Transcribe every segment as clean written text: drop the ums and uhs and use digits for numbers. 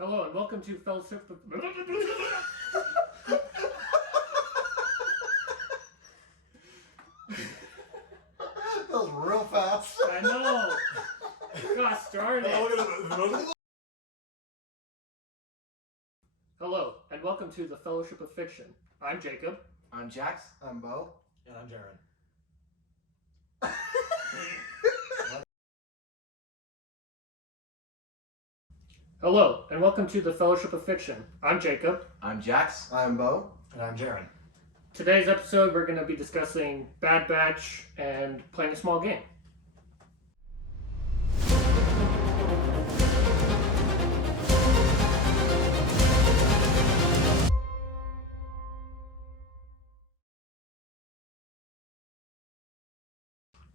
Hello and welcome to Fellowship of... That was real fast. I know. Gosh darn it. Hello and welcome to the Fellowship of Fiction. I'm Jacob. I'm Jax. I'm Bo. And I'm Jaron. Hello and welcome to the Fellowship of Fiction. I'm Jacob. I'm Jax. I'm Bo. And I'm Jaron. Today's episode we're going to be discussing Bad Batch and playing a small game.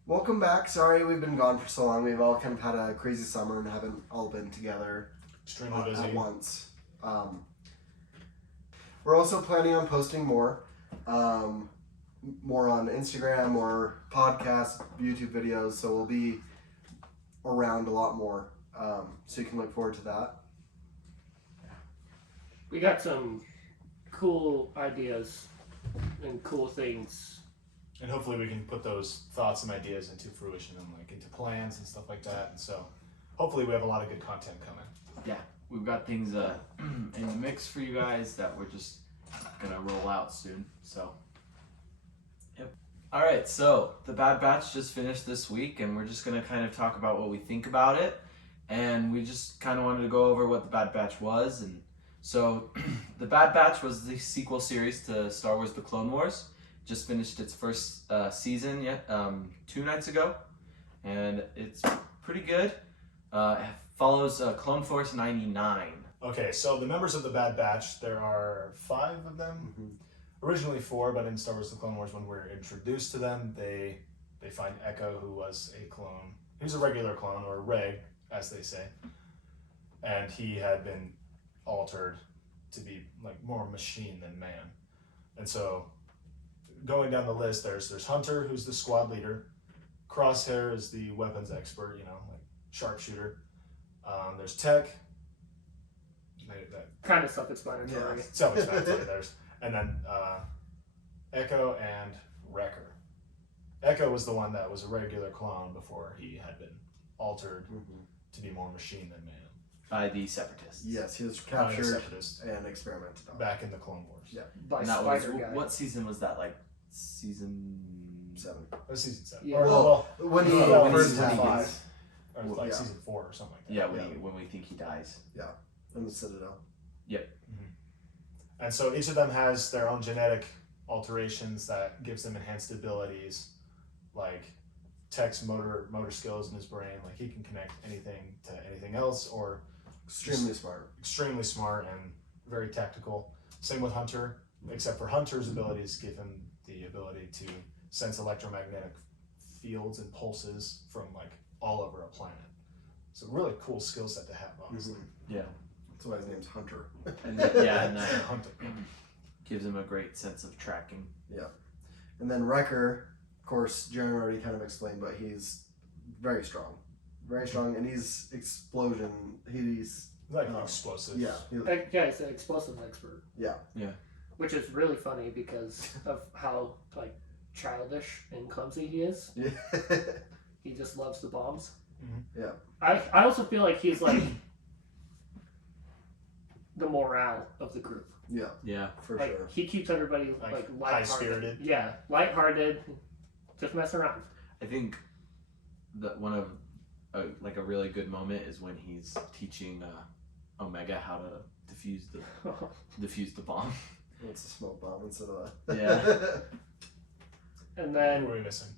Welcome back. Sorry we've been gone for so long. We've all kind of had a crazy summer and haven't all been together Extremely busy. at once. We're also planning on posting more. More on Instagram or podcasts, YouTube videos. So we'll be around a lot more. So you can look forward to that. We got some cool ideas and cool things. And hopefully we can put those thoughts and ideas into fruition and like into plans and stuff like that. And so hopefully we have a lot of good content coming. Yeah, we've got things in the mix for you guys that we're just gonna roll out soon. So, yep. All right, so the Bad Batch just finished this week, and we're just gonna kind of talk about what we think about it. And we just kind of wanted to go over what the Bad Batch was. And so, the Bad Batch was the sequel series to Star Wars: The Clone Wars. Just finished its first season 2 nights ago, and it's pretty good. It follows Clone Force 99. Okay, so the members of the Bad Batch, there are 5 of them. Mm-hmm. Originally 4, but in Star Wars: The Clone Wars, when we're introduced to them, they find Echo, who was a clone. He was a regular clone, or a reg, as they say. And he had been altered to be like more machine than man. And so going down the list, there's Hunter, who's the squad leader. Crosshair is the weapons expert, like sharpshooter. There's Tech. Kind of self-explanatory. Self-explanatory. And then Echo and Wrecker. Echo was the one that was a regular clone before he had been altered to be more machine than man. By the Separatists. Yes, he was By the captured Separatists and experimented on. back in the Clone Wars. Yeah. By And that was, Spider Guy. what season was that? Like season 7. That was season 7. Yeah. Or, When he no, first season attacked 5. Or Well, like yeah. season 4 or something like that. Yeah, Yeah. when we think he dies. in the Citadel. And so each of them has their own genetic alterations that gives them enhanced abilities, like Tech's motor skills in his brain. Like he can connect anything to anything else, or Extremely smart. extremely smart and very tactical. Same with Hunter, except for Hunter's abilities give him the ability to sense electromagnetic fields and pulses from like all over a planet. So really cool skill set to have, honestly. Yeah. That's why his name's Hunter. And that Hunter. gives him a great sense of tracking. And then Wrecker, of course, Jaron already kind of explained, but he's very strong. Very strong, and he's explosion. He's Like explosive. yeah, Yeah, he's an explosives expert. yeah. Which is really funny because of how like childish and clumsy he is. Yeah. He just loves the bombs. Yeah. I also feel like he's like the morale of the group. Yeah. For Like sure. he keeps everybody Like, like lighthearted. high-spirited. Yeah, lighthearted. Just messing around. I think that one of a really good moment is when he's teaching Omega how to defuse the bomb. It's a smoke bomb instead of a Yeah. And What then were we missing?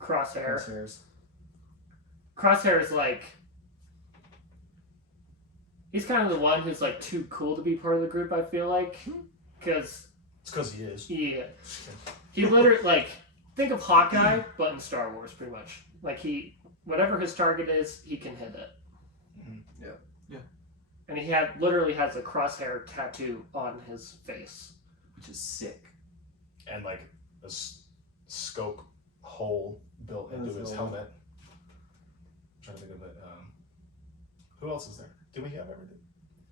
Crosshair. Crosshairs. Crosshair is like he's kind of the one who's like too cool to be part of the group. I feel like because It's because he is. he literally like think of Hawkeye but in Star Wars pretty much. Like whatever his target is, he can hit it. And he literally has a crosshair tattoo on his face, Which is sick. And like a scope hole built In into his his helmet. helmet. I'm trying to think of it. Who else is there? Do we have everything?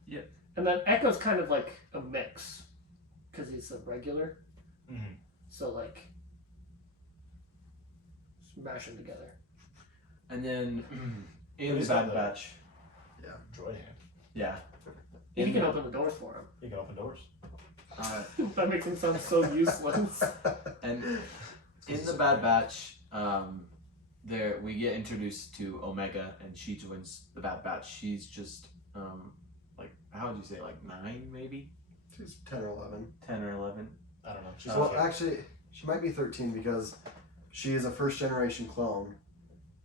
Yeah. And then Echo's kind of like a mix, because he's a regular. Mm-hmm. So like, smash them together. And then in But the he's Bad got the- Batch, Droid hand. yeah. You In can the- open the doors for He can open doors. him. That makes him sound so useless. And in the Bad Batch, there we get introduced to Omega, and she joins the Bad Batch. She's just like, how would you say, like 9 maybe, She's 10 or 11. 10 or 11. I don't know. She's Well, okay. actually, she might be 13 because she is a first generation clone,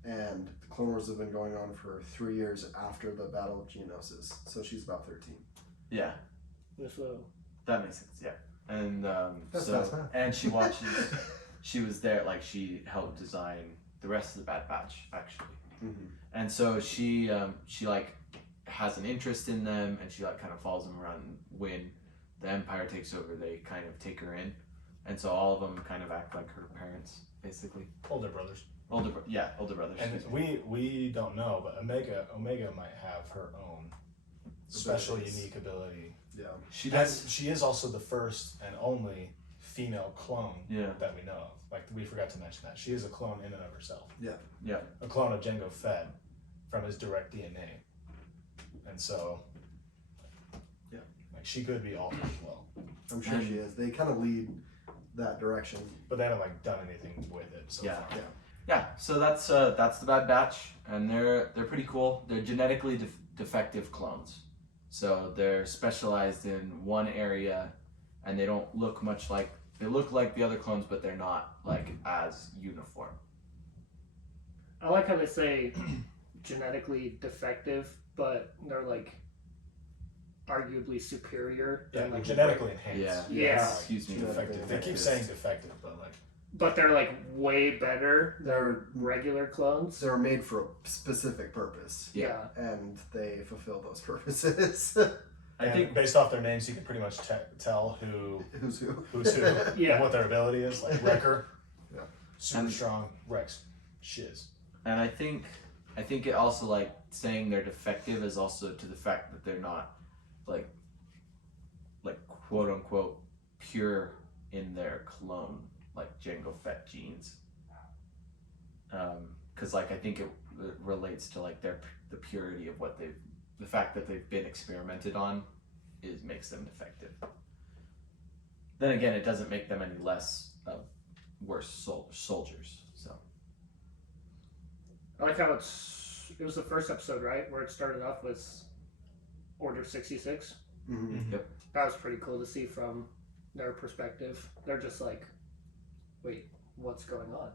and the Clone Wars have been going on for 3 years after the Battle of Geonosis. So she's about 13. Yeah, So, that makes sense. Yeah, and That's fast math. and she watches. She was there, like she helped design the rest of the Bad Batch actually. Mm-hmm. And so she like has an interest in them, and she like kind of follows them around. And when the Empire takes over, they kind of take her in, and so all of them kind of act like her parents, basically. Older brothers. Older brothers. And we don't know, but Omega might have her own special, Abilities. unique ability. Yeah. she And does. she is also the first and only female clone Yeah. that we know of. Like, we forgot to mention that. She is a clone in and of herself. Yeah. A clone of Jango Fett from his direct DNA. And so, Yeah. like, she could be altered as well. I'm sure she is. They kind of lead that direction. But they haven't, like, done anything with it so Yeah. far. Yeah. Yeah, so that's the Bad Batch, and they're pretty cool. They're genetically defective clones, so they're specialized in one area, and they don't look much like they look like the other clones, but they're not like as uniform. I like how they say genetically defective, but they're like arguably superior. Yeah, than, like, genetically enhanced. Yeah. Excuse me. Defective. They keep saying defective, but, like, But they're like way better than regular clones. They're made for a specific purpose, Yeah. and they fulfill those purposes. I and think based off their names, you can pretty much tell Who's who? who's who Yeah. and what their ability is. Like Wrecker, Yeah. super And- strong. Rex, shiz. And I think it also, like, saying they're defective is also to the fact that they're not like quote unquote pure in their clone, like Jango Fett genes. Because like I think it relates to like the purity of what the fact that they've been experimented on makes them defective. Then again, it doesn't make them any less worse soldiers. So. I like how it was the first episode, right, where it started off with Order 66. Mm-hmm. That was pretty cool to see from their perspective. They're just like, wait, what's going on?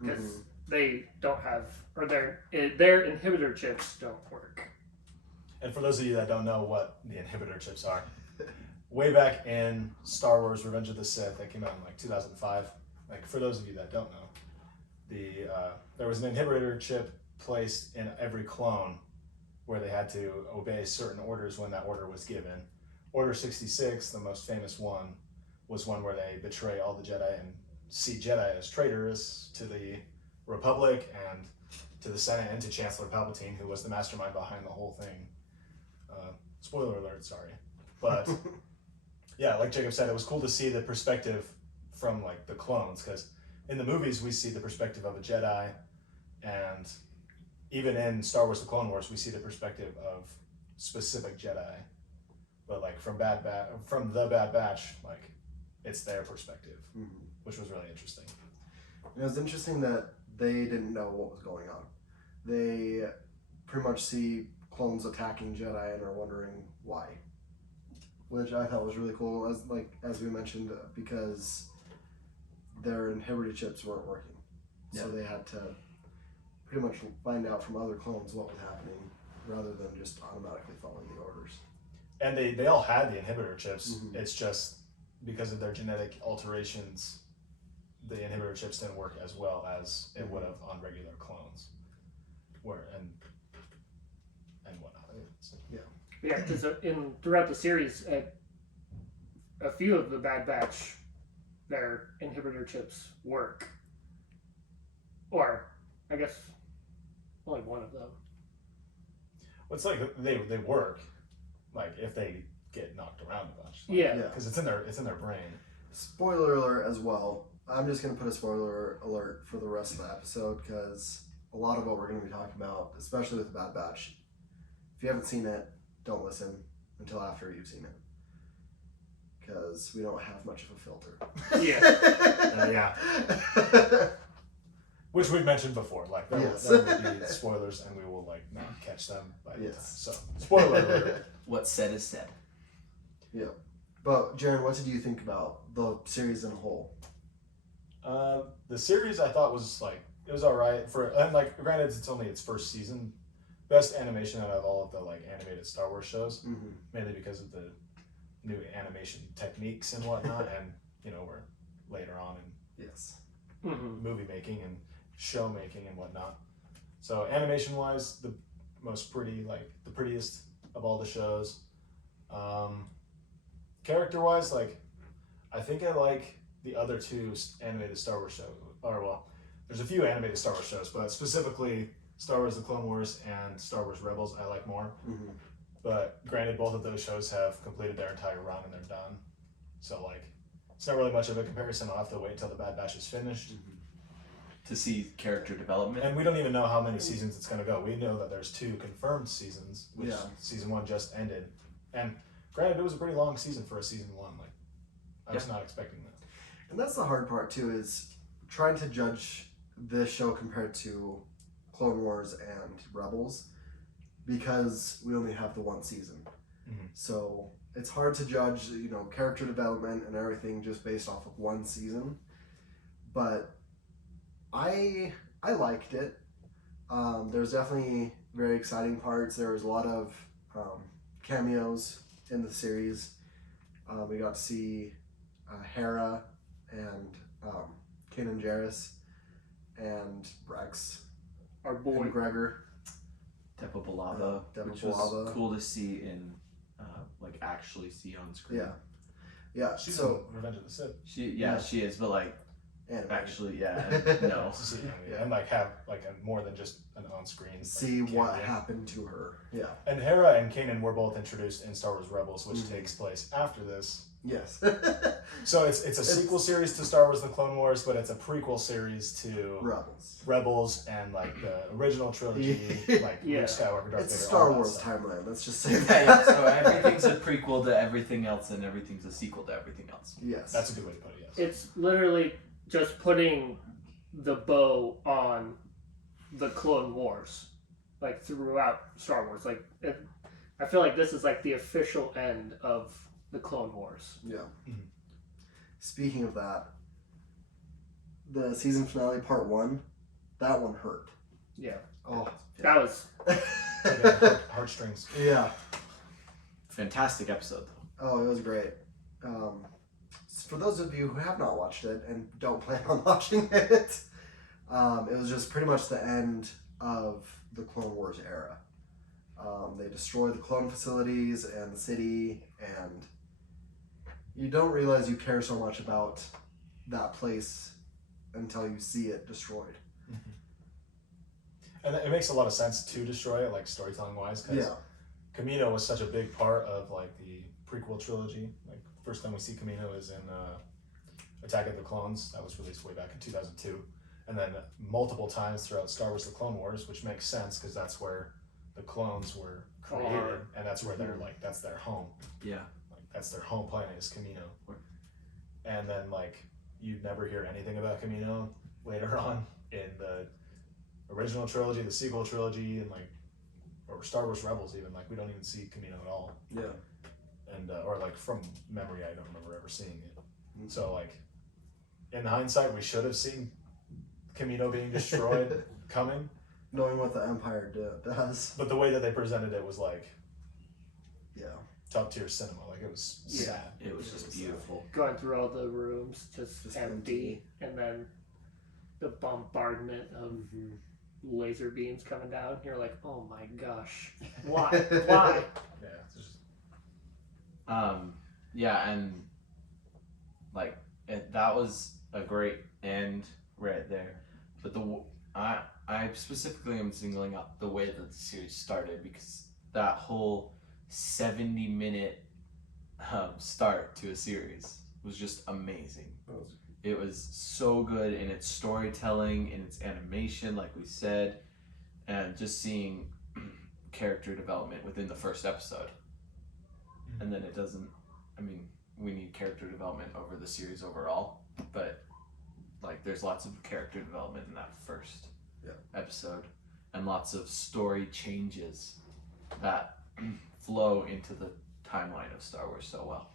Because they don't have, or their inhibitor chips don't work. And for those of you that don't know what the inhibitor chips are, way back in Star Wars Revenge of the Sith, that came out in like 2005. Like, for those of you that don't know, there was an inhibitor chip placed in every clone where they had to obey certain orders when that order was given. Order 66, the most famous one, was one where they betray all the Jedi and see Jedi as traitors to the Republic and to the Senate and to Chancellor Palpatine, who was the mastermind behind the whole thing. Spoiler alert, sorry. But yeah, like Jacob said, it was cool to see the perspective from like the clones, because in the movies we see the perspective of a Jedi, and even in Star Wars: The Clone Wars we see the perspective of specific Jedi. But like from the Bad Batch, like it's their perspective, which was really interesting. It was interesting that they didn't know what was going on. They pretty much see clones attacking Jedi and are wondering why, which I thought was really cool. As we mentioned, because their inhibitor chips weren't working, so they had to pretty much find out from other clones what was happening, rather than just automatically following the orders. And they all had the inhibitor chips. It's just because of their genetic alterations, the inhibitor chips didn't work as well as it would have on regular clones. And whatnot. So, Yeah, because throughout the series, a few of the Bad Batch, their inhibitor chips work. Or, I guess, only one of them. it's like they work. like if they get knocked around a bunch. Yeah. Because it's in their brain. Spoiler alert as well. I'm just going to put a spoiler alert for the rest of the episode because a lot of what we're going to be talking about, especially with the Bad Batch, if you haven't seen it, don't listen until after you've seen it. Because we don't have much of a filter. Yeah. Yeah. Which we've mentioned before. Like, there Yes. will be spoilers and we will, like, not catch them by the time. Yes. So, spoiler alert. What's said is said. Yeah. But, Jaren, what did you think about the series in a whole? The series I thought was, like, it was alright. And, like, granted, it's only its first season. Best animation out of all of the, like, animated Star Wars shows. Mm-hmm. Mainly because of the new animation techniques and whatnot. And, you know, we're later on in Yes. Mm-hmm. movie making and show making and whatnot. So animation wise, the most pretty, like the prettiest of all the shows. Character wise, like I think I like the other two animated Star Wars shows. Or well, there's a few animated Star Wars shows, but specifically Star Wars: The Clone Wars and Star Wars Rebels I like more. Mm-hmm. But granted, both of those shows have completed their entire run and they're done. So like, it's not really much of a comparison. I'll have to wait until the Bad Batch is finished. To see character development. And we don't even know how many seasons it's going to go. We know that there's 2 confirmed seasons, which Yeah. season 1 just ended. And granted, it was a pretty long season for a season 1. Like, I was not expecting that. And that's the hard part too, is trying to judge this show compared to Clone Wars and Rebels, because we only have the one season. Mhm. So it's hard to judge, character development and everything just based off of one season. But I liked it. There's definitely very exciting parts. There was a lot of cameos in the series. We got to see Hera and Kanan Jarrus and Rex Our boy. and Gregor. Depa Billaba, Depa which was Billaba. cool to see in, actually see on screen. Yeah. She's So in Revenge of the Sith. She is, but like animated. actually, no. And like have like more than just an on-screen. See like, what cameo. happened to her. Yeah. And Hera and Kanan were both introduced in Star Wars Rebels, which Mhm. takes place after this. Yes. So it's a sequel series to Star Wars: The Clone Wars, but it's a prequel series to Rebels. Rebels and like the original trilogy, like Yeah. Luke Skywalker, Darth It's a Vader, Star all that Wars stuff. timeline. Let's just say Yeah, that. so everything's a prequel to everything else, and everything's a sequel to everything else. Yes. That's a good way to put it. Yes. It's literally just putting the bow on the Clone Wars, like throughout Star Wars. Like, I feel like this is like the official end of the Clone Wars. Yeah. Mhm. Speaking of that, the season finale part 1, that one hurt. Yeah, Oh. that was Heartstrings. Yeah. Fantastic episode, though. Oh, it was great. For those of you who have not watched it and don't plan on watching it, it was just pretty much the end of the Clone Wars era. They destroy the clone facilities and the city, and you don't realize you care so much about that place until you see it destroyed. And it makes a lot of sense to destroy it, like storytelling wise, because Yeah. Kamino was such a big part of like the prequel trilogy. Like first time we see Kamino is in Attack of the Clones, that was released way back in 2002, and then multiple times throughout Star Wars: The Clone Wars, which makes sense because that's where the clones were created, and that's where they're like that's their home. Yeah. Like that's their home planet is Kamino. And then like you'd never hear anything about Kamino later on in the original trilogy, the sequel trilogy, and like or Star Wars Rebels even, like we don't even see Kamino at all. Yeah. And or like from memory I don't remember ever seeing it. So like in hindsight we should have seen Kamino being destroyed coming. Knowing what the Empire does. But the way that they presented it was like Yeah. top tier cinema. Like it was Yeah. sad. It was just beautiful. going through all the rooms, just Just empty, and then the bombardment of laser beams coming down. You're like, oh my gosh, why? Why? Yeah. It's just, Yeah, and like that was a great end right there. But I specifically am singling out the way that the series started, because that whole 70-minute start to a series. It was just amazing. It was so good in its storytelling, in its animation, like we said, and just seeing character development within the first episode. And then it doesn't, I mean, we need character development over the series overall, but like there's lots of character development in that first episode, and lots of story changes that flow into the timeline of Star Wars so well.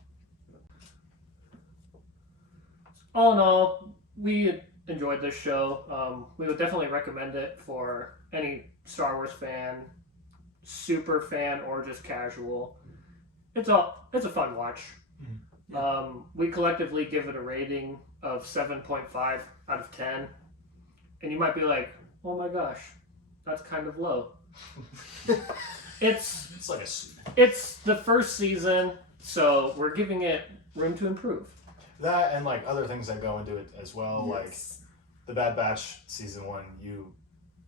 All in all, we enjoyed this show. We would definitely recommend it for any Star Wars fan, super fan, or just casual. It's a fun watch. We collectively give it a rating of 7.5 out of 10. And you might be like, oh my gosh, that's kind of low. It's like a... It's the first season, so we're giving it room to improve. That and like other things that go into it as well, like the Bad Batch season 1, you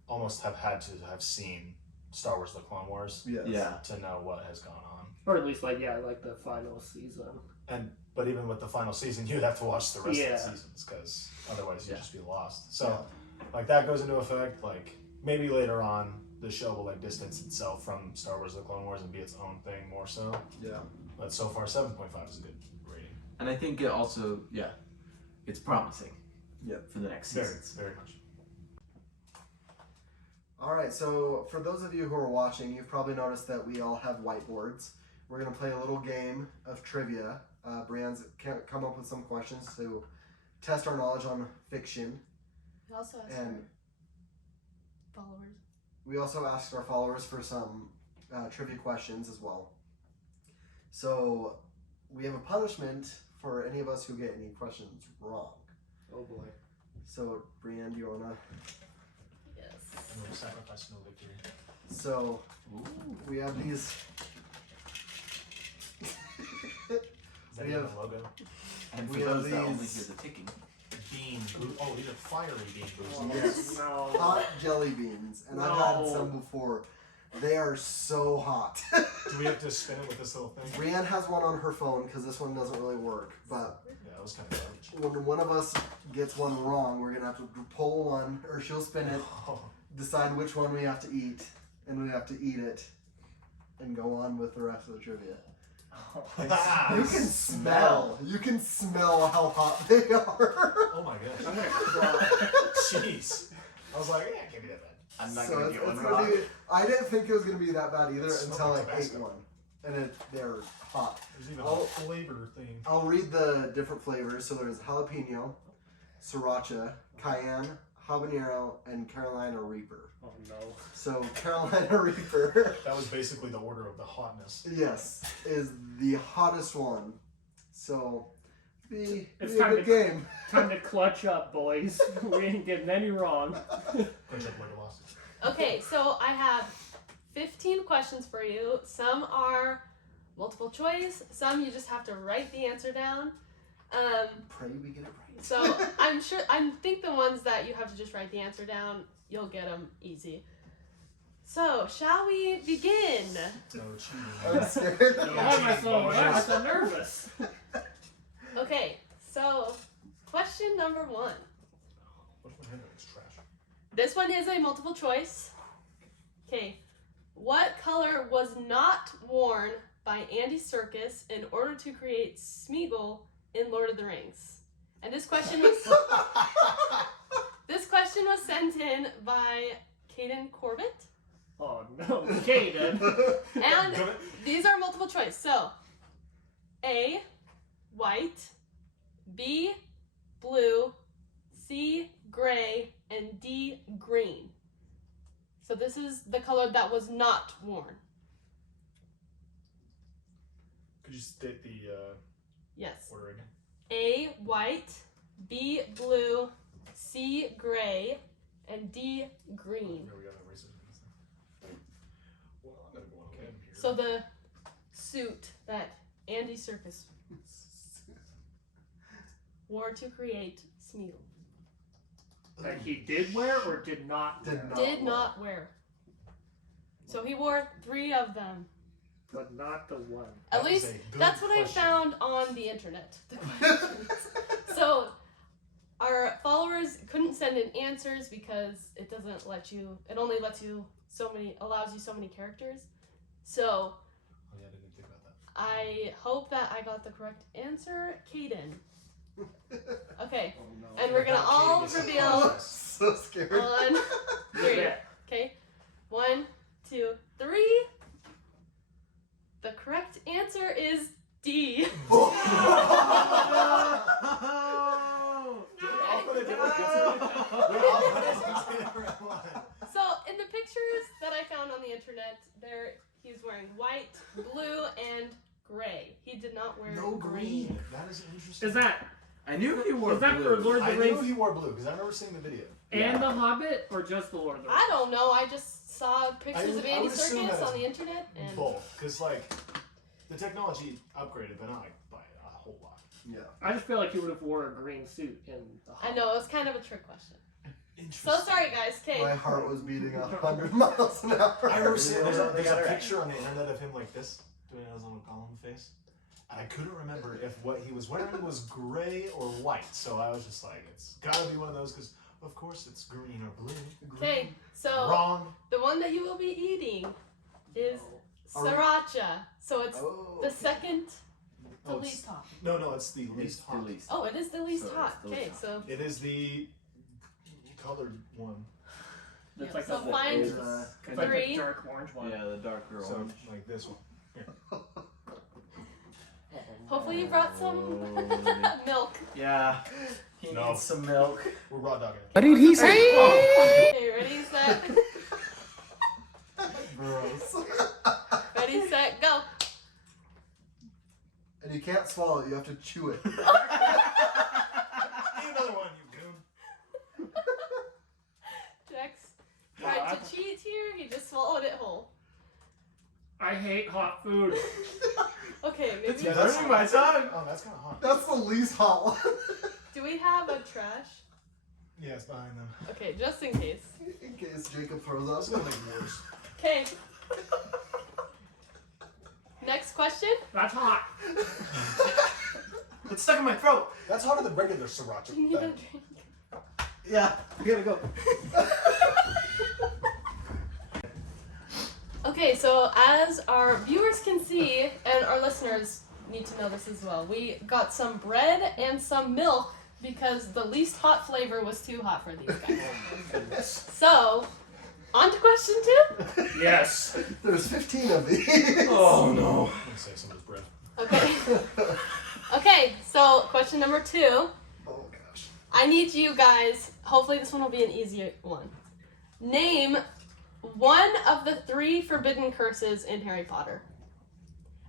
almost have had to have seen Star Wars: The Clone Wars to know what has gone on. Or at least like the final season. But even with the final season, you'd have to watch the rest of the seasons because otherwise you'd just be lost. So like that goes into effect. Like maybe later on the show will like distance itself from Star Wars: The Clone Wars and be its own thing more so. Yeah. But so far 7.5 is a good rating. And I think it also, it's promising. For the next season. Very much. All right, so for those of you who are watching, you've probably noticed that we all have whiteboards. We're going to play a little game of trivia. Brianne's come up with some questions to test our knowledge on fiction. We also asked our followers. We also asked our followers for some trivia questions as well. So we have a punishment for any of us who get any questions wrong. Oh boy. So, Brianne, do you want to... Yes. No sacrifice, no victory. So, we have these... Is that even a logo? And for those that only hear the ticking. Bean boost. Oh, these are fiery bean boosts. Yes. No. Hot jelly beans. And I've had some before. They are so hot. Do we have to spin it with this little thing? Brianne has one on her phone because this one doesn't really work. But Yeah, that was kind of garbage. when one of us gets one wrong, we're going to have to pull one, or she'll spin it, decide which one we have to eat, and we have to eat it, and go on with the rest of the trivia. You can smell how hot they are. Oh my gosh. I'm gonna cry. Jeez. I was like, yeah, it can't be that bad. I'm not going to get one gonna wrong. I didn't think it was going to be that bad either It's until I smoking ate Tabasco. one. And they're hot. There's even a flavor thing. I'll read the different flavors. So there's jalapeno, sriracha, cayenne, habanero, and Carolina Reaper. Oh no. So Carolina Reaper, That was basically the order of the hotness. yes, is the hottest one. So be It's a time good to- game. Time to clutch up, boys. We ain't getting any wrong. Crunch up like a loss. Okay, so I have 15 questions for you. Some are multiple choice. Some you just have to write the answer down. Pray we get it right. So I think the ones that you have to just write the answer down, you'll get them easy. So, shall we begin? No cheating. I'm scared. Why am I so nervous? Okay, so question number 1. What if my handwriting's trash? This one is a multiple choice. Okay. What color was not worn by Andy Serkis in order to create Smeagol in Lord of the Rings? And this question was sent in by Kayden Corbett. Oh no, Kayden. And these are multiple choice. So, A, white, B, blue, C, gray, and D, green. So this is the color that was not worn. Could you state the Yes. order again? A, white, B, blue, C, gray, and D, green. There we go. Erase it. Well, I'm gonna go on a limb here. So the suit that Andy Serkis wore to create Smeagol. That he did wear or did not wear? Did not wear. So he wore 3 of them. but not the one. At That was least a good that's what question. I found on the internet. The questions. So our followers couldn't send in answers because it doesn't let you. It only lets you allows you so many characters. So Oh yeah, I didn't think about that. I hope that I got the correct answer, Kayden. Okay, Oh no. and we're gonna Now all Katie gets to reveal process. So scared. on three. Yeah. Okay, 1, 2, 3. The correct answer is D. Oh! So in the pictures that I found on the internet, he's wearing white, blue, and gray. He did not wear No green. green. That is interesting. Is that I knew he wore is that blue. for Lord of I the knew Rings he wore blue because I remember seeing the video. and The Hobbit, or just the Lord of the Rings? I don't know. I just saw pictures of I Andy would assume Serkis that on the it's internet, and Both, because like the technology upgraded, but not like by a whole lot. Yeah. I just feel like he would have wore a green suit in The I Hobbit. know it was kind of a trick question. Interesting. So sorry, guys. Okay. My heart was beating 100 miles an hour. I remember seeing there's They a got it right. picture on the internet of him like this, doing his little Gollum face. And I couldn't remember if what he was wearing was gray or white. So I was just like, it's gotta be one of those because, of course, it's green or blue. Okay. So Wrong. the one that you will be eating is Are we- sriracha. So it's Oh. the second to Oh, least hot. No, it's the It's least the hot. least. Oh, it is the least So it's hot. the least Okay, hot. so It is the colored one. It's Yeah, like so the, find it's like the three. dark orange one. Yeah, the darker So orange. like this one. hopefully you brought some Oh, milk. yeah. He No. needs some milk. We're raw dogging it. What did he say? Okay, ready, set. Gross. Ready, set, go. And you can't swallow it, you have to chew it. Eat another one, you goon. Jax tried to cheat here. He just swallowed it whole. I hate hot food. Okay, It's maybe. burning my tongue. Oh, that's kind of hot. That's the least hot one. Do we have a trash? Yeah, it's behind them. Okay, just in case. In case Jacob throws That's up. gonna make worse. Okay. Next question. That's hot. It's stuck in my throat. That's hotter than regular sriracha. Do you need a drink? Yeah, we gotta go. Okay, so as our viewers can see, and our listeners need to know this as well, we got some bread and some milk because the least hot flavor was too hot for these guys. So, on to question 2. Yes. There's 15 of these. Oh no. I'm gonna say some of this bread. Okay. Okay, so question number 2. Oh gosh. I need you guys, hopefully this one will be an easier one. Name one of the 3 forbidden curses in Harry Potter.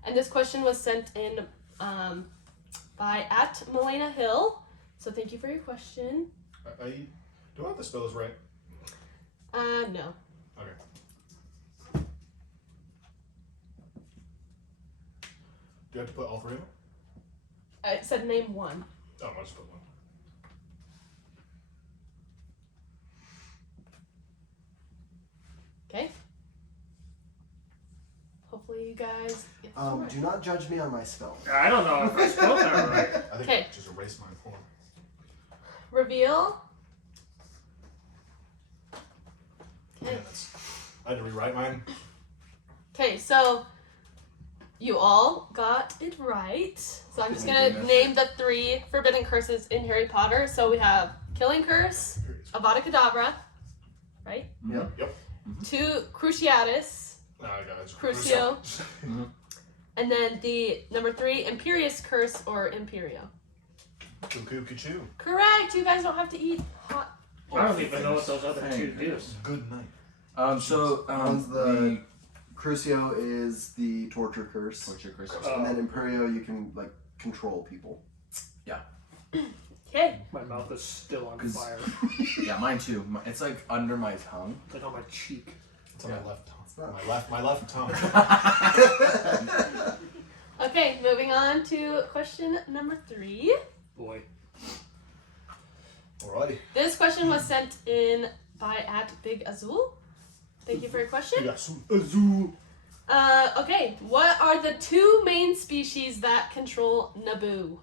And this question was sent in by @Milena Hill. So thank you for your question. Do I have to spell this right? No. Okay. Do I have to put all 3 of them? It said name one. Oh, I'll just put one. Okay? Hopefully you guys get this one right. Do not judge me on my spell. I don't know if I spelled that right. I think Okay. I just erased mine for him. Reveal. Yeah, Okay. I had to rewrite mine. Okay, so you all got it right. So I'm just Thank gonna goodness. name the 3 forbidden curses in Harry Potter. So we have Killing Curse, Avada Kedavra, right? Yep. 2 Cruciatus, No, I got it. Crucio, and then the number 3 Imperious Curse or Imperio. Cuckoo, cuckoo. Correct. You guys don't have to eat hot. I don't even know what those other Thank 2 do. goodness. Good night. One's the Crucio is the torture curse. Torture curse. And then Imperio you can like control people. Okay. My mouth is still on 'Cause- fire. Yeah, mine too. It's like under my tongue. It's like on my cheek. It's on Yeah. my left tongue. not- My left tongue. Okay. Moving on to question number 3. Boy. Alrighty. This question was sent in by @Bigazull. Thank you for your question. Yeah, some Azull. Okay, what are the 2 main species that control Naboo?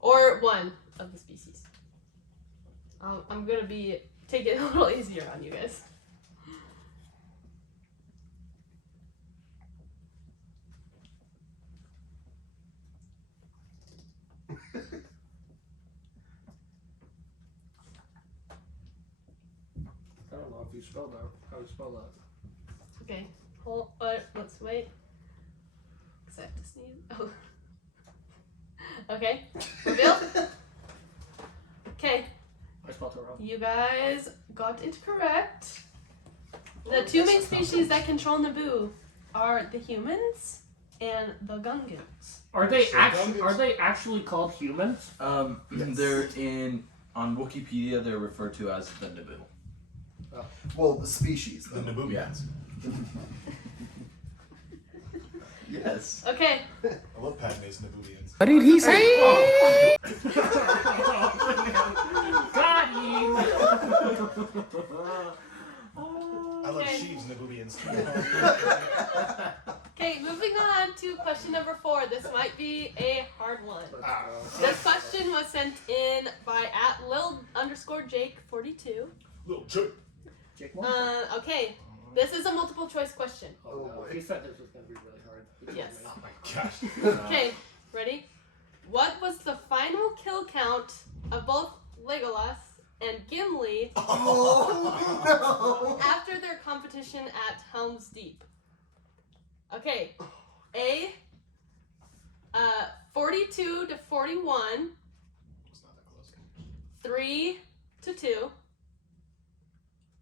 Or one of the species. I'm gonna take it a little easier on you guys. I don't know if you spelled that. How you spell that? Okay, let's wait. Cause I have to sneeze. Oh. Okay, reveal. Okay, I spelled it wrong. you guys got it correct. The 2 main species that control Naboo are the humans and the Gungans. Are they So actually? Gungans- Are they actually called humans? Yes. They're on Wikipedia. They're referred to as the Naboo. Well, the species. The Though. Naboobians. Yes. Okay, I love Padme's Naboobians. What did he say? Got him! I love Okay. Sheev's Naboobians. okay, moving on to question number 4. This might be a hard one. Ah. This question was sent in by @lil_Jake42. Little Jake. Jake won. Okay, this is a multiple choice question. Oh no! He said this was gonna be really hard. He told Yes. me. Oh my gosh. Okay, ready? What was the final kill count of both Legolas and Gimli Oh after their competition at Helm's Deep? Okay, A, 42 to 41, It's not that close. 3 to 2,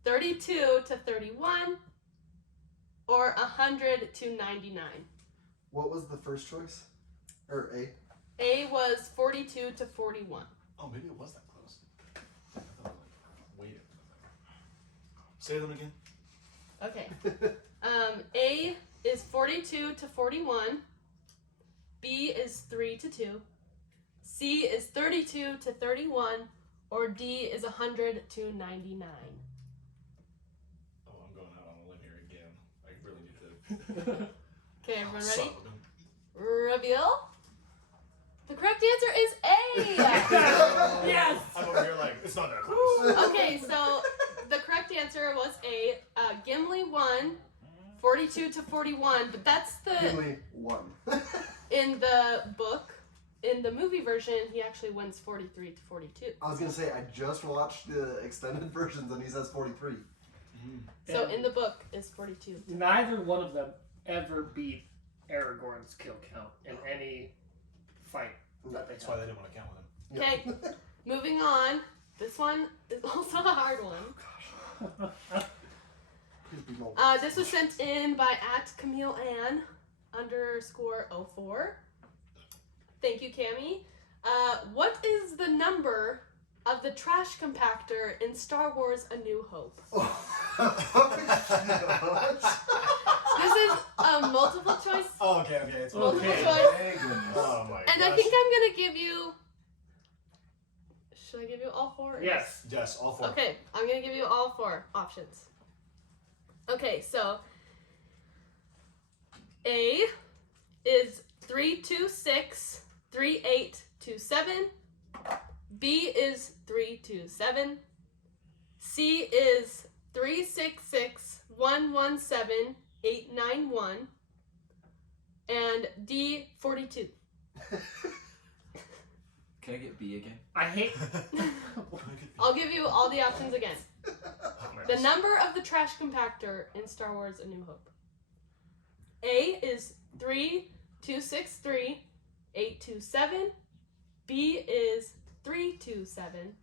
32 to 31, or 100 to 99. What was the first choice? Or A? A was 42 to 41. Oh, maybe it was that close. I thought it was like, wait. Say them again. Okay. A is 42 to 41. B is 3 to 2. C is 32 to 31. Or D is 100 to 99. Oh, I'm going out on a limb here again. I really need to. Okay, everyone Son ready? of a gun. Reveal. The correct answer is A. Yes! I'm over here like, it's not that close. Okay, so the correct answer was A. Gimli won 42 to 41, but that's the Gimli won. in the book. In the movie version, he actually wins 43 to 42. I was gonna say I just watched the extended versions and he says 43. So And in the book is 42. neither one of them ever beat Aragorn's kill count in any fight that they That's why had. they didn't want to count with him. Okay, moving on. This one is also a hard one. Please be more. This was sent in by @CamilleAnn _04. Thank you, Cami. What is the number of the trash compactor in Star Wars: A New Hope? This is a multiple choice. Oh, okay. It's Multiple Okay. choice. Thank goodness. Oh my And gosh. I think I'm gonna give you. Should I give you all 4? Yes. Yes, all 4. Okay, I'm gonna give you all 4 options. Okay, so A is 326 3827. B is 327. C is 366 117 891. And D 42. Can I get B again? I hate. I'll give you all the options again. The number of the trash compactor in Star Wars: A New Hope. A is 3263 827. B is 327.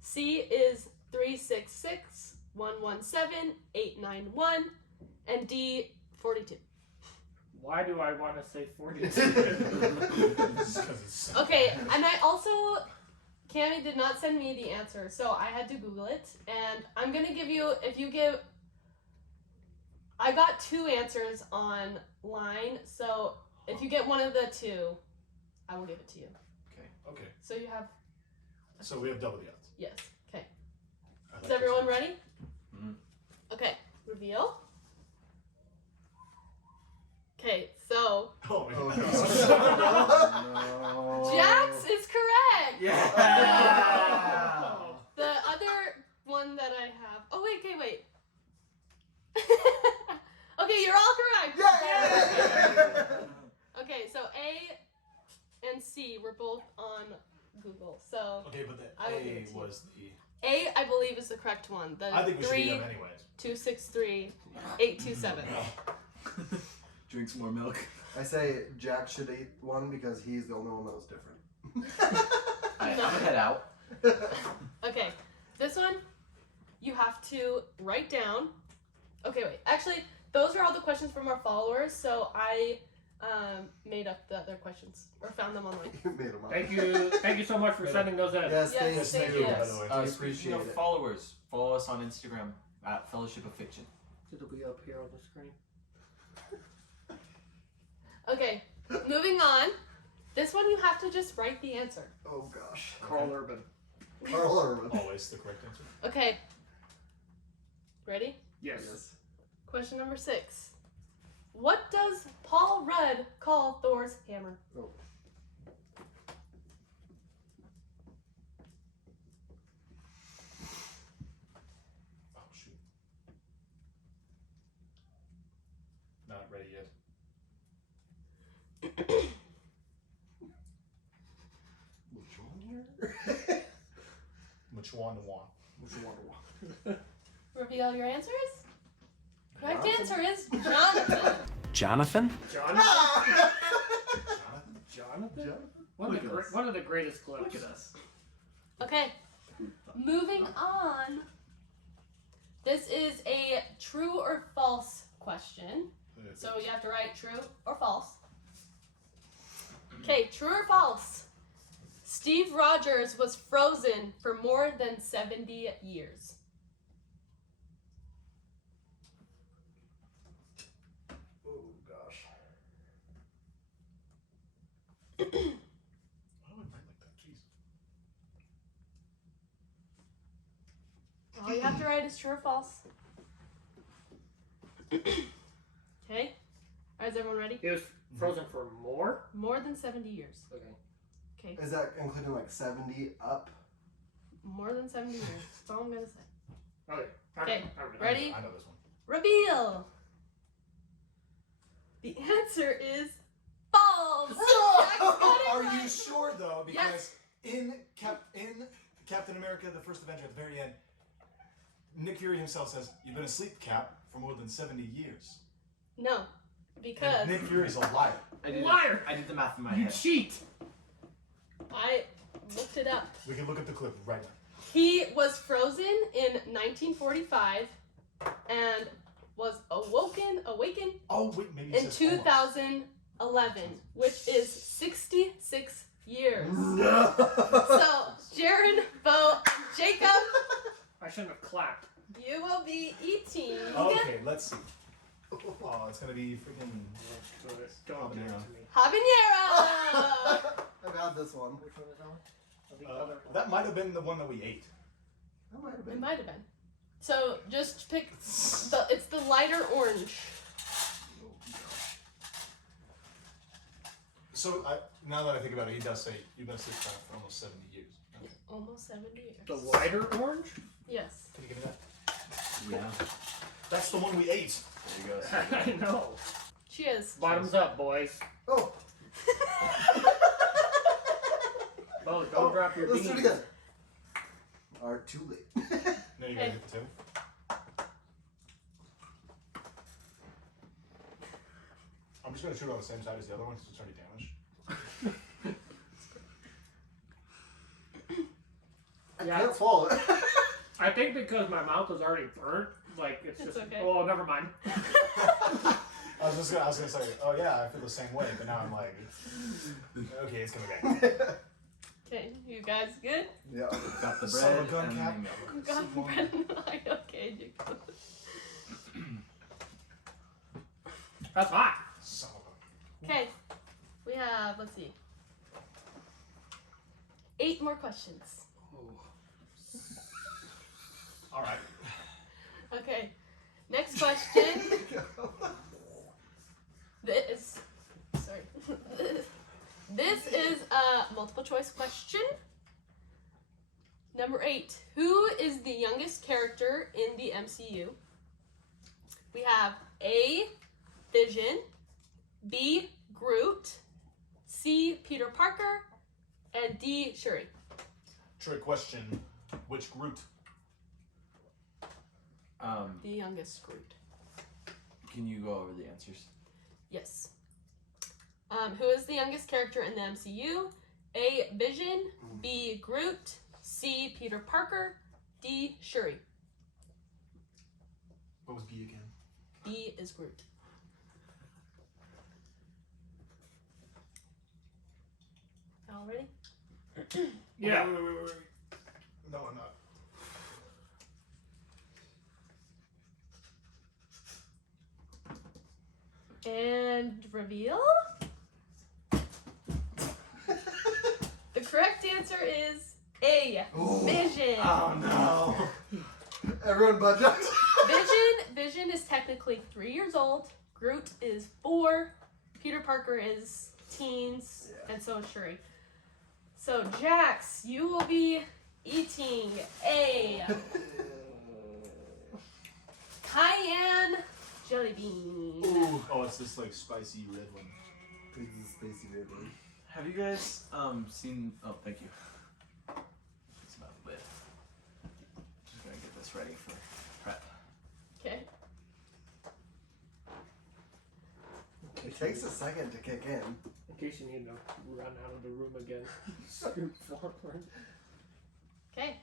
C is 366 117 891. And D 42. Why do I want to say 42? Okay, and I also, Cami did not send me the answer, so I had to Google it. And I'm gonna give you, I got 2 answers online, so if you get one of the 2, I will give it to you. Okay. So you have, So we have double the odds. yes, okay. I like Is everyone this. ready? Mhm. Okay, reveal. Okay, so Oh, Oh, no. no. Jax is correct. Yeah. The other one that I have. Oh wait, wait. Okay, you're all correct. Yeah. Okay, so A and C were both on Google. So Okay, but the I will give it A to you. was the. A, I believe, is the correct one. The I think we should eat them anyways. 3263-827. Drink some more milk. I say Jack should eat one because he's the only one that was different. I'm gonna head out. Okay, this one you have to write down. Okay, wait. Actually, those are all the questions from our followers, so I made up the other questions or found them online. You made him up. Thank you so much for sending those in. Yes, Yes, thank thank you. you. By the way. I Speaking appreciate of it. followers, follow us on Instagram at Fellowship of Fiction. It'll be up here on the screen. Okay, moving on. This one you have to just write the answer. Oh gosh. Carl Urban. Carl Urban. Always the correct answer. Okay. Ready? Yes. Question number 6. What does Paul Rudd call Thor's hammer? Oh. Oh shoot. Not ready yet. Which one here? Which one? Which one? Reveal your answers. Correct Jonathan. answer is Jonathan. Jonathan? Jonathan? Jonathan? Jonathan? Look at us. One of the greatest clips. Look at us. Okay, moving on. This is a true or false question. So you have to write true or false. Okay, true or false? Steve Rogers was frozen for more than 70 years. Oh gosh. Why would mine like that? Jeez. All you have to write is true or false. Okay, is everyone ready? He was frozen for more? More than 70 years. Okay. Okay, Is that including like 70 up? more than 70 years. That's all I'm gonna say. Okay. Okay, I'm ready? I know this one. Reveal! The answer is false! Jax got it Are right. you sure though? Because Yes. in Captain America: The First Avenger, at the very end, Nick Fury himself says, "You've been asleep, Cap, for more than 70 years." No, because And Nick Fury's a liar. I did, Liar! I did the math in my You head. cheat! I looked it up. We can look at the clip right now. He was frozen in 1945 and was awakened Oh wait, maybe in 2011, which is 66 years. No. So, Jaren, Bo, and Jacob, I shouldn't have clapped. you will be eating. Okay, let's see. Oh, it's gonna be freaking. Don't do it to me. Habanero! I've had this one. Which one is that one? Oh, the other one. That might have been the one that we ate. That might have It been. might have been. So just pick it's the lighter orange. So now that I think about it, he does say you've been asleep for almost 70 years. Okay. Almost 70 years. The lighter orange? Yes. Can you give me that? Yeah. That's the one we ate. There you go. I know. Cheers. Bottoms up, boys. Oh. Oh, don't drop your Let's beans. do it again. Are too late. Now you gotta Hey. hit the table. I'm just gonna shoot on the same side as the other one because it's already damaged. I Yeah. can't swallow it. I think because my mouth is already burnt, like it's It's just. okay. Oh, never mind. I was gonna say, oh yeah, I feel the same way, but now I'm like, okay, it's coming back. Okay, you guys good? Yeah. Got the Son of a bread gun and cap. the milk. Got bread and wine. Okay, Jacob. That's hot. Son of a. Okay, we have, let's see, 8 more questions. All right. Okay, Next question. This is a multiple choice question. Number 8. Who is the youngest character in the MCU? We have A. Vision, B. Groot, C. Peter Parker, and D. Shuri. Trick question. Which Groot? The youngest Groot. Can you go over the answers? Yes. Who is the youngest character in the MCU? A. Vision, B. Groot, C. Peter Parker, D. Shuri. What was B again? B is Groot. All ready? Yeah. Wait. No, I'm not. And reveal? The correct answer is A. Vision. Oh no! Everyone budget. Vision is technically 3 years old. Groot is 4. Peter Parker is teens, and so is Shuri. So Jax, you will be eating a cayenne jelly bean. Ooh. Oh, it's this like spicy red one. This is Spacey Red one. Have you guys seen? Oh, thank you. It's about lit. Just gonna get this ready for prep. Okay. It takes a second to kick in. In case you need to run out of the room again. Scoot forward. Okay.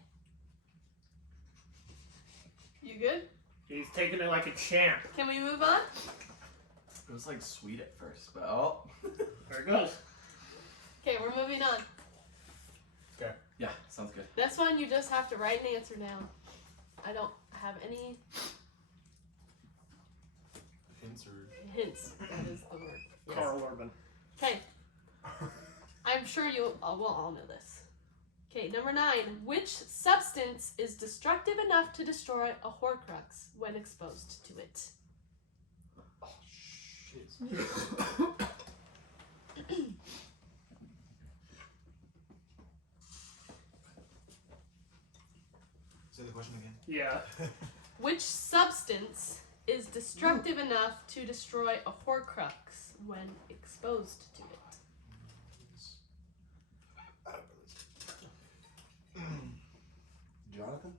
You good? He's taking it like a champ. Can we move on? It was like sweet at first, but oh. There it goes. Okay, we're moving on. Okay. Yeah, sounds good. This one you just have to write an answer down. I don't have any Hints or hints. That is the word. Yes. Carl Urban. Okay. I'm sure you will all know this. Okay, number 9. Which substance is destructive enough to destroy a Horcrux when exposed to it? oh shit. Say the question again. Yeah. Which substance is destructive enough to destroy a Horcrux when exposed to it? I don't really. Jonathan?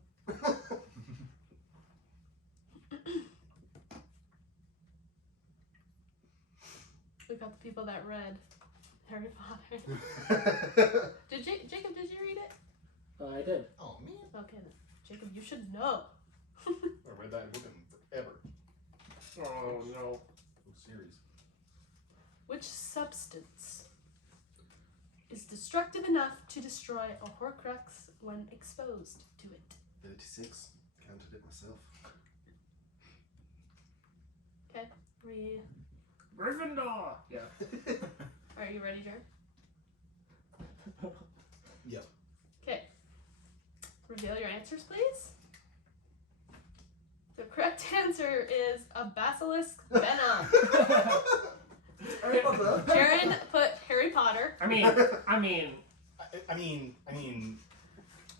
We got the people that read Harry Potter. Jacob, did you read it? I did. Oh man. Okay, then. Jacob, you should know. I read that book in forever. Oh no. Whole series. Which substance is destructive enough to destroy a Horcrux when exposed to it? 36. Counted it myself. Okay, Gryffindor. Yeah. are you ready, Jared? Yep. Okay. Reveal your answers, please. The correct answer is a basilisk venom. Jaren put Harry Potter. I mean,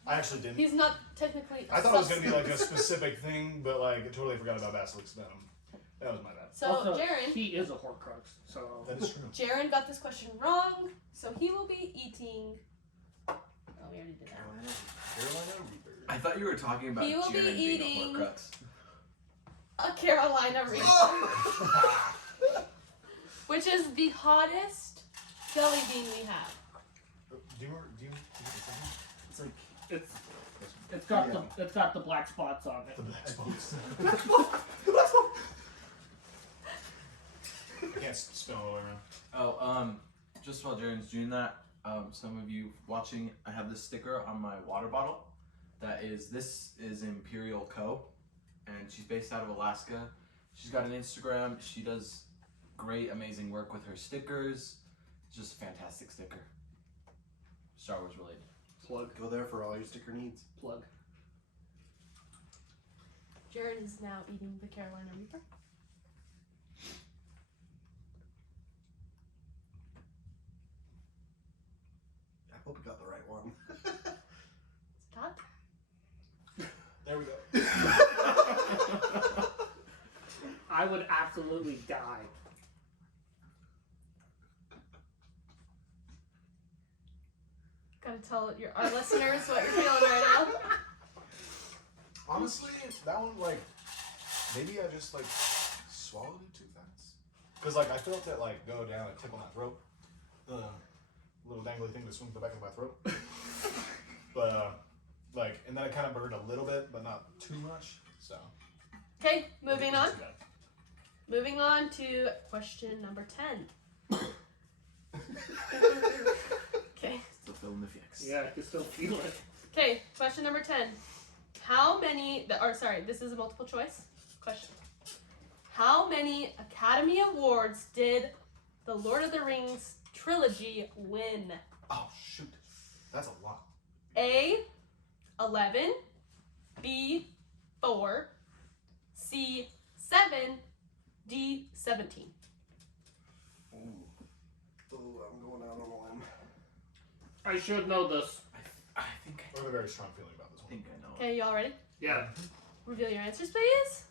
I actually didn't. He's not technically a I thought it was gonna be like a substance. specific thing, but like I totally forgot about Basilisk Venom. That was my bad. So also, Jaren, he is a Horcrux, so. That is true. Jaren got this question wrong, so he will be eating. Oh, we already did that. Carolina Reaper. I thought you were talking about He will be Jaren being eating- a Horcrux. A Carolina Reaper, which is the hottest jelly bean we have. Do you It's like It's got the black spots on it. the black spots? I can't spell all the way around. Oh, just while Jaren's doing that, some of you watching, I have this sticker on my water bottle. This is Imperial Co. And she's based out of Alaska. She's got an Instagram. She does great, amazing work with her stickers. It's just a fantastic sticker. Star Wars related. Plug. go there for all your sticker needs. Plug. Jared is now eating the Carolina Reaper. I hope we got the right one. Stop. There we go. I would absolutely die. Gotta tell our listeners what you're feeling right now. Honestly, that one, like, maybe I just, like, swallowed it too fast. Because, like, I felt it, like, go down and tickle my throat. The little dangly thing that swings the back of my throat. But, like, and then it kind of burned a little bit, but not too much, so. Okay, moving It on. wasn't too bad. Moving on to question number 10. Okay. Still feeling the fix. Yeah, I can still feel it. Okay, question number 10. How many, this is a multiple choice question. How many Academy Awards did the Lord of the Rings trilogy win? Oh, shoot. That's a lot. A, 11, B, 4, C, 7, D, 17. Ooh, I'm going out on a limb. I should know this. I think I have a very strong feeling about this I one. think I know. Okay, you all ready? Yeah. Reveal your answers, please.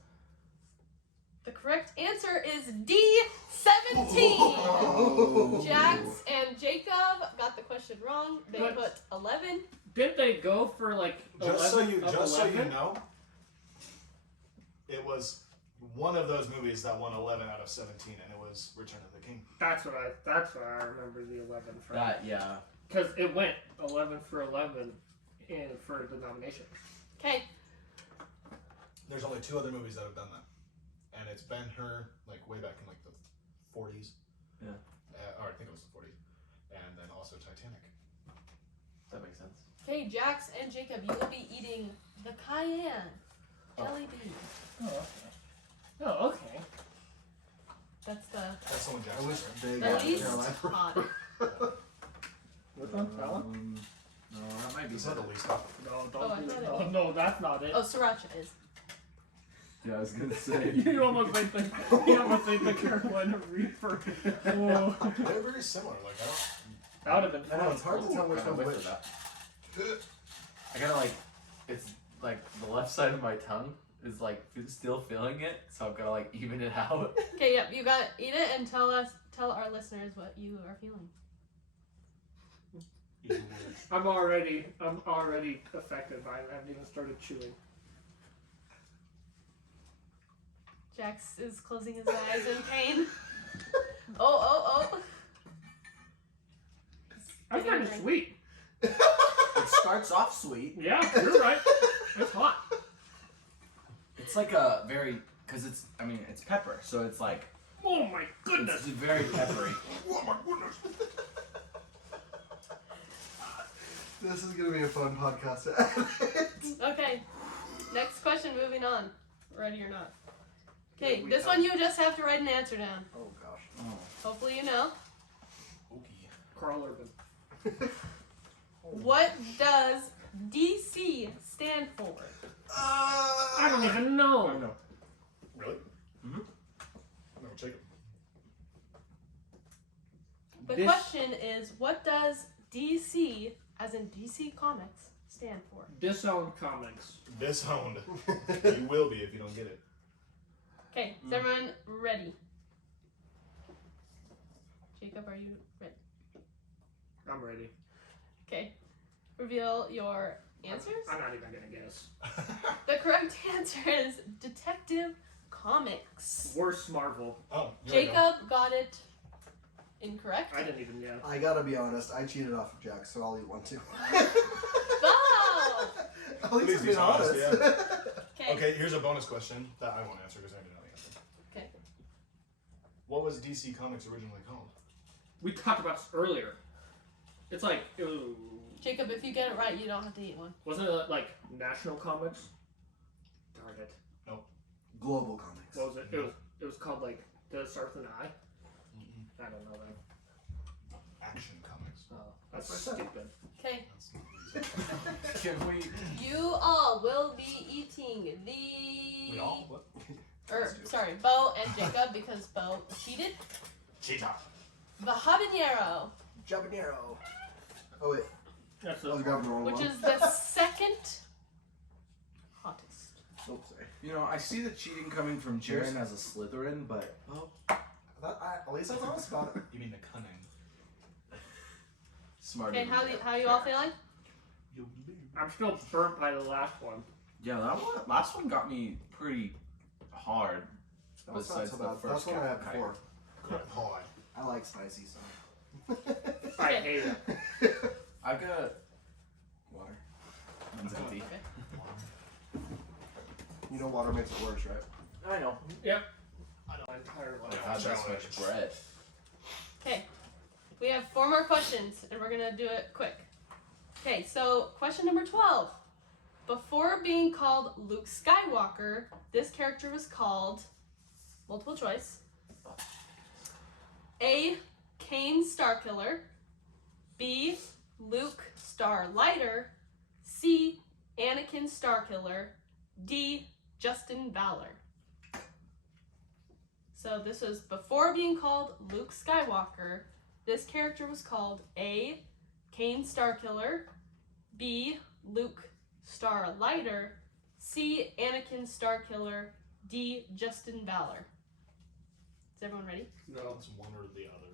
The correct answer is D, 17. Oh. Jax and Jacob got the question wrong. They What? put 11. Did they go for like 11 Just so you of know, it was one of those movies that won 11 out of 17, and it was Return of the King. That's what I remember the 11 from. That, yeah. Because it went 11 for 11 for the nomination. Okay, There's only 2 other movies that have done that, and it's Ben-Hur, like way back in like the 40s. Yeah. Or I think it was the 40s, and then also Titanic. That makes sense. okay, Jax and Jacob, you will be eating the cayenne jelly bean. Oh, okay. Oh, okay. That's the That's the one Jackson. I wish they the got least Carolina. hot. Which one? That one? No, that might be Is that the better. least hot? No, Oh, I don't do thought it. it No, was. no, that's not it. Oh, sriracha is. Yeah, I was gonna say. You almost made the Carolina Reaper. Whoa. They're very similar. Like That would have been I know, fun. it's hard to tell which Kinda one's whiff which. of that. I gotta like, it's like the left side of my tongue is like still feeling it, so I've gotta like even it out. Okay, yep, you got eat it and tell our listeners what you are feeling. I I'm already affected by it. I haven't even started chewing. Jax is closing his eyes in pain. Oh. I find it sweet. It starts off sweet. Yeah, you're right. It's hot. It's like a very, cause it's pepper, so it's like Oh my it's goodness. very peppery. Oh my goodness! This is gonna be a fun podcast to edit. Okay, next question, moving on. Ready or not. Here Okay, we this go. one you just have to write an answer down. Oh gosh. Oh. Hopefully you know. Okay. Carl Urban. What does DC stand for? I don't even know. No. Really? Mhm. No, Jacob. The This- question is, what does DC, as in DC Comics, stand for? Disowned Comics. Disowned. You will be if you don't get it. Okay, is everyone ready? Jacob, are you ready? I'm ready. Okay, reveal your answers. I'm not even gonna guess. The correct answer is Detective Comics. Worst Marvel. Oh, here we go. Jacob got it incorrect. I didn't even guess. I gotta be honest, I cheated off of Jack, so I'll eat one too. Go! At least Please I'm be being honest, honest. Okay. Okay, here's a bonus question that I won't answer because I already know the answer. Okay. What was DC Comics originally called? We talked about this earlier. It's like, Jacob, if you get it right, you don't have to eat one. wasn't it like National Comics? Darn it. Global Comics. What was it? It was called like, did it start with an I? I don't know that. Action Comics. Oh, that's That's what I said. stupid. Okay. That's Can we? You all will be eating the. we all? What? Sorry, Bo and Jacob because Bo cheated. Cheetah. The habanero, Jabanero. Oh wait, That's I was grabbing the wrong which one. is the second hottest. Oh, sorry. You know, I see the cheating coming from Jaren as a Slytherin, but well, At least I was honest about it. You mean the cunning? smarter. Okay, than how you all feeling? I'm still burnt by the last one. Yeah, that one, last one got me pretty hard. That was not Besides so the bad. That's first one I had kite. before. Good boy. I like spicy, so. I hate it. I've got water. Mine's empty. Okay. You know water makes it worse, right? I know. Yep. I know. Entire life. Yeah, That's that's so much bread. Okay. We have 4 more questions, and we're gonna do it quick. Okay, so question number 12. Before being called Luke Skywalker, this character was called, multiple choice, A. Kane Starkiller, B. Luke Starlighter, C. Anakin Starkiller, D. Justin Valor. So this was before being called Luke Skywalker. This character was called A. Kane Starkiller, B. Luke Starlighter, C. Anakin Starkiller, D. Justin Valor. Is everyone ready? No. It's one or the other,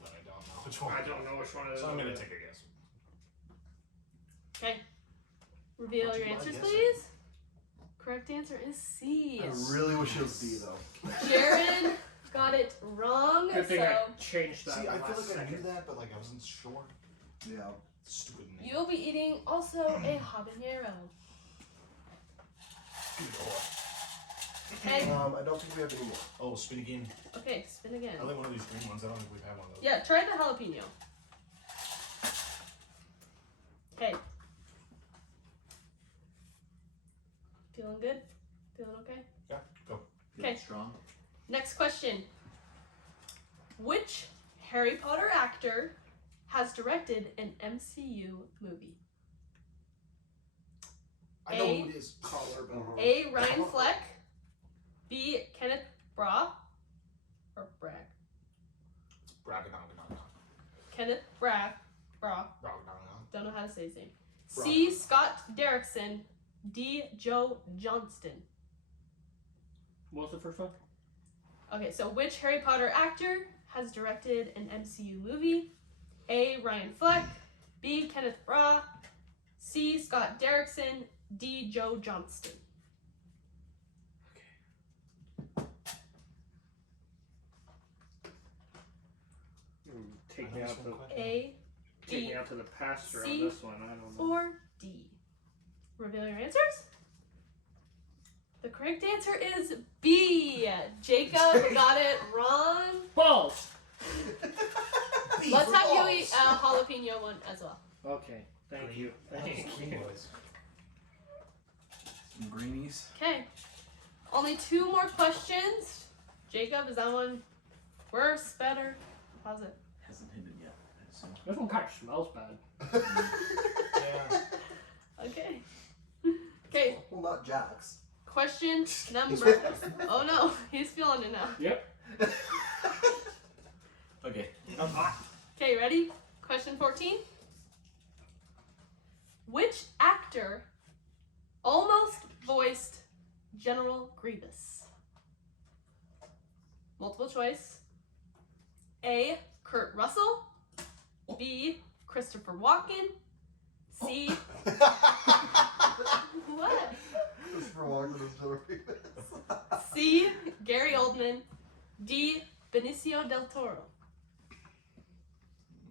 but I don't know which one. I don't know which one it is. So I'm gonna take a guess. Okay. Reveal Would your you mind answers, guessing? please. Correct answer is C. I really wish it was B though. Jaren got it wrong, Good thing so I changed that. See, I feel last like I knew second. that, but like I wasn't sure. Yeah. Stupid name. you'll be eating also a habanero. Good boy. Okay. I don't think we have any more. Oh, spin again. Okay, spin again. I like one of these green ones. I don't think we've had one of those. Yeah, try the jalapeno. Okay. Feeling good? Feeling okay? Yeah, go. Okay. Strong. Next question. Which Harry Potter actor has directed an MCU movie? I know who it is. Collarbone. A. Ryan Fleck, B. Kenneth Branagh, or Bragg. It's Bragadon. Kenneth Branagh. Don't know how to say his name. C. Scott Derrickson, D. Joe Johnston. What was the first one? Okay, so which Harry Potter actor has directed an MCU movie? A. Ryan Fleck, B. Kenneth Branagh, C. Scott Derrickson, D. Joe Johnston. Take me out to A, take B, me out to the pasture C, on this one. I don't know. or D. Reveal your answers. The correct answer is B. Jacob got it wrong. Balls. Let's have you eat a jalapeno one as well. Okay. Thank you. Thank you. Some greenies. Okay. Only 2 more questions. Jacob, is that one worse, better? How's it? Hasn't hit it yet. I assume. This one kind of smells bad. Yeah. Okay. Okay. Well, not Jack's. Question number. Oh no, he's feeling it now. Yep. Okay. I'm hot. Okay, ready? Question 14. Which actor almost voiced General Grievous? Multiple choice. A. Kurt Russell. B. Christopher Walken. C. What? Christopher Walken is General Grievous. C. Gary Oldman. D. Benicio del Toro.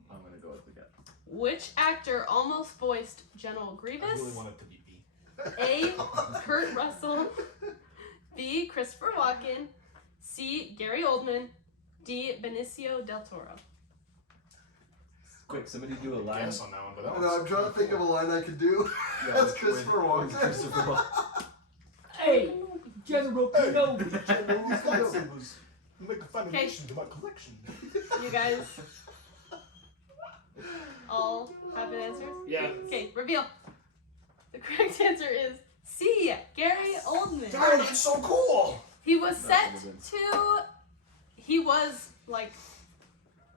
I'm gonna go with the gut. Which actor almost voiced General I Grievous? really want it to be B. A. Kurt Russell. B. Christopher Walken. C. Gary Oldman. D. Benicio del Toro. Quick, somebody do a line. Guess on that one, but that I know, I'm one's trying to think of a line I could do. That's Christopher with Walken. Christopher Walken. Hey, General Kenobi. Lightsabers make a fine Okay. addition to my collection. You guys All have an answer? Yeah. Okay, reveal. The correct answer is C. Gary Oldman. Darn, that's so cool. He was That would've been- he was like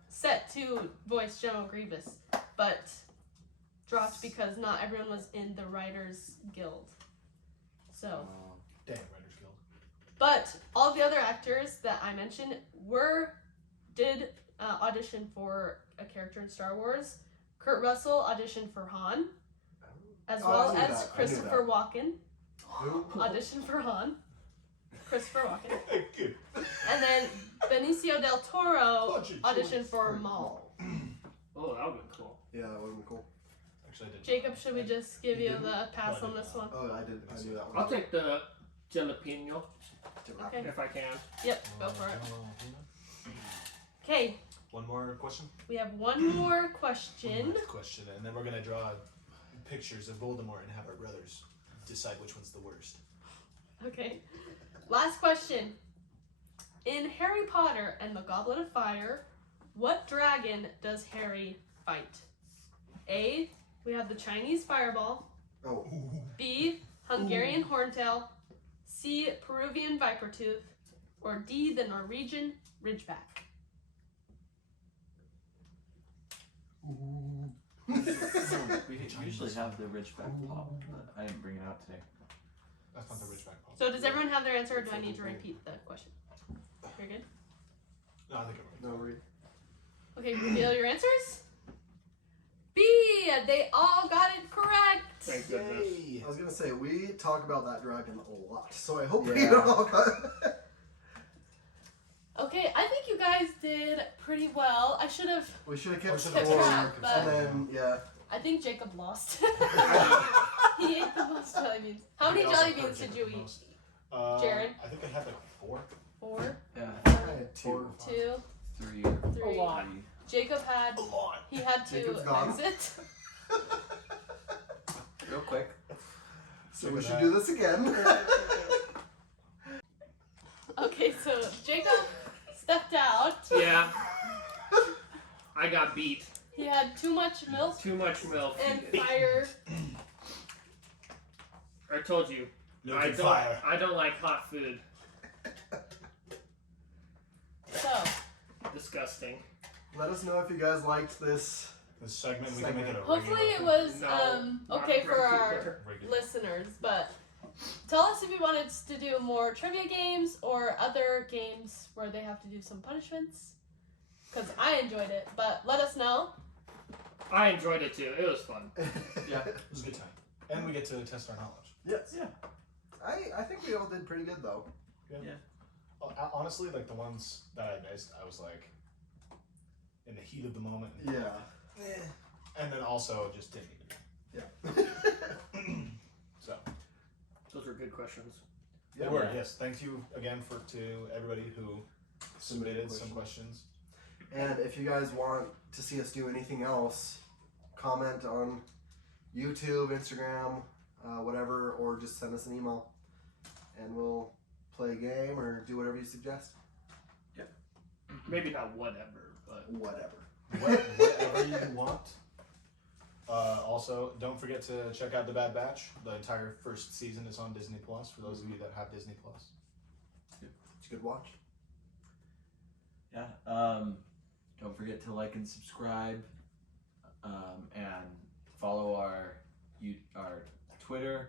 set to voice General Grievous, but dropped because not everyone was in the Writers Guild. So, Damn, Writers Guild. but all the other actors that I mentioned did audition for a character in Star Wars. Kurt Russell auditioned for Han, as Oh, I well knew as that. I knew Christopher Walken Who? auditioned for Han. Christopher Walken. Thank you. And then Benicio del Toro Budget auditioned choice. for Maul. Oh, that would be cool. Yeah, that would have been cool. Actually, I didn't. Jacob, should we just give You you didn't? the pass No, I on did this not. one? Oh, I did. I knew that one. I'll take the jalapeno Okay. if I can. Yep, go for it. Okay, One more question. we have one more One question. last question, and then we're gonna draw pictures of Voldemort and have our brothers decide which one's the worst. Okay, last question. In Harry Potter and the Goblet of Fire, what dragon does Harry fight? A, we have the Chinese fireball. Oh, B, Hungarian horntail. C, Peruvian vipertooth. Or D, the Norwegian ridgeback. We usually have the Ridgeback pop, but I didn't bring it out today. That's not the Ridgeback pop. So does everyone have their answer, or do I need to repeat the question? You're good? No, I think I'm no, read. Okay, reveal your answers. B, they all got it correct. Thank goodness. I was gonna say we talk about that dragon a lot, so I hope we Yeah. all got. Okay, I think you guys did pretty well. I should have. We should have Or kept should Kept score, track, but- and then yeah. I think Jacob lost. He ate the most jelly beans. How many I also jelly hurt beans did Jacob you the eat? most. Jared? I think I had like 4. 4, Yeah, I had 2. 2, 3. 3. A lot. Jacob had. A lot. He had to Jacob's gone. exit. Real quick. So we should do this again. Okay, so Jacob stepped out. Yeah. I got beat. He had too much milk Too much milk. and fire. I told you. Milk I and don't. fire. I don't like hot food. So, Disgusting. Let us know if you guys liked this. This segment, we can make it a hopefully it regular was No, okay not for our regular. listeners, but tell us if you wanted us to do more trivia games or other games where they have to do some punishments. Because I enjoyed it, but let us know. I enjoyed it too. It was fun. Yeah. It was a good time. And we get to test our knowledge. Yes. Yeah. I think we all did pretty good though. Honestly, like the ones that I missed, I was like in the heat of the moment. Yeah. And then also just didn't even Yeah. know. So Those were good questions. they were, yes. Thank you again to everybody who submitted some questions. And if you guys want to see us do anything else, comment on YouTube, Instagram, whatever, or just send us an email, and we'll play a game or do whatever you suggest. Maybe not whatever, but Whatever. Whatever you want. Also, don't forget to check out The Bad Batch. The entire first season is on Disney Plus for those of you that have Disney Plus. It's a good watch. Yeah. Don't forget to like and subscribe, and follow our Twitter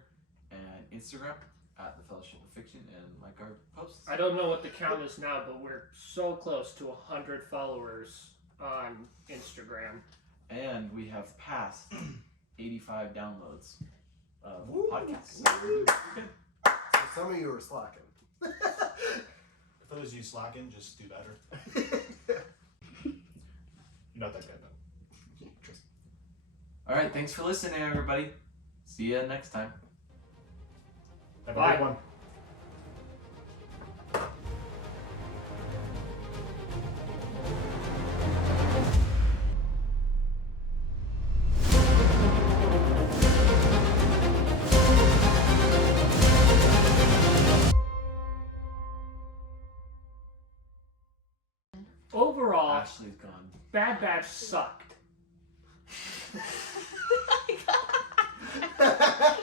and Instagram at the Fellowship of Fiction, and like our posts. I don't know what the count is now, but we're so close to 100 followers on Instagram. And we have passed 85 downloads of Woo. podcasts. So some of you are slacking. For those of you slacking, just do better. You're not that good though. All right. Thanks for listening, everybody. See you next time. Have Bye. a good one. Overall, Ashley's gone. Bad Batch sucked. Oh my God.